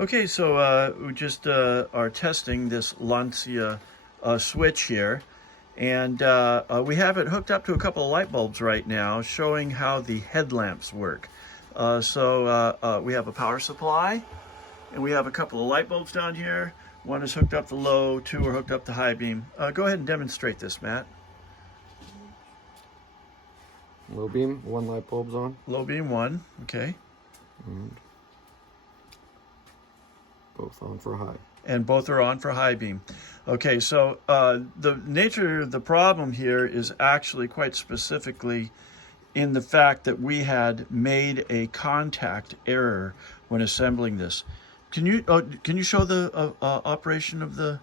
Okay, so we just are testing this Lancia switch here, and we have it hooked up to a couple of light bulbs right now, showing how the headlamps work. We have a power supply, and we have a couple of light bulbs down here. One is hooked up to low, two are hooked up to high beam. Go ahead and demonstrate this, Matt. Low beam, one light bulb's on. Low beam one, okay. And both on for high. And both are on for high beam. Okay, so the nature of the problem here is actually quite specifically in the fact that we had made a contact error when assembling this. Can you show the operation of the?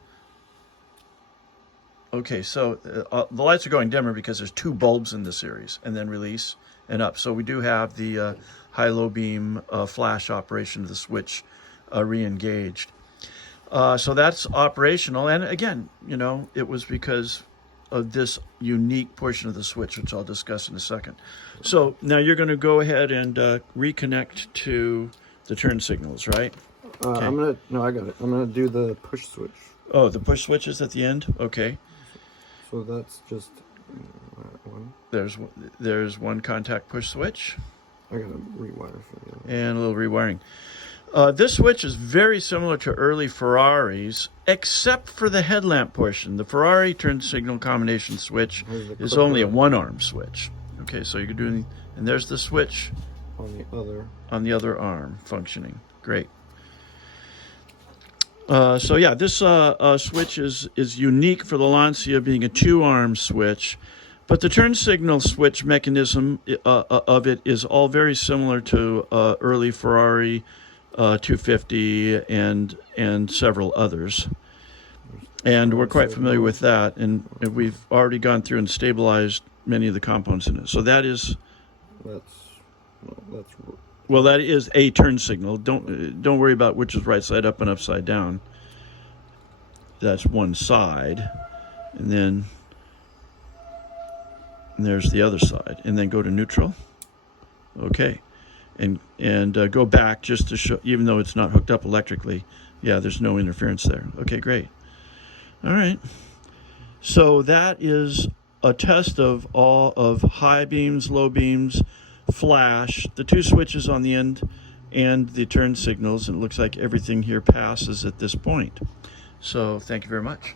Okay, so the lights are going dimmer because there's two bulbs in the series, and then release and up. So we do have the high-low beam flash operation of the switch re-engaged. So that's operational, and again, you know, it was because of this unique portion of the switch, which I'll discuss in a second. So now you're going to go ahead and reconnect to the turn signals, right? Okay. I got it. I'm gonna do the push switch. Oh, the push switch is at the end? Okay. So that's just one. There's one contact push switch. I gotta rewire for the other. And a little rewiring. This switch is very similar to early Ferraris, except for the headlamp portion. The Ferrari turn signal combination switch is only a one-arm switch. Okay, so you can do, and there's the switch on the other arm functioning. Great. So yeah, this switch is unique for the Lancia, being a two-arm switch, but the turn signal switch mechanism of it is all very similar to early Ferrari 250 and several others, and we're quite familiar with that, and we've already gone through and stabilized many of the components in it. So that is that is a turn signal. Don't worry about which is right side up and upside down. That's one side, and then there's the other side, and then go to neutral. Okay, and go back just to show, even though it's not hooked up electrically. Yeah, there's no interference there. Okay, great. All right. So that is a test of all of high beams, low beams, flash, the two switches on the end, and the turn signals. And it looks like everything here passes at this point. So thank you very much.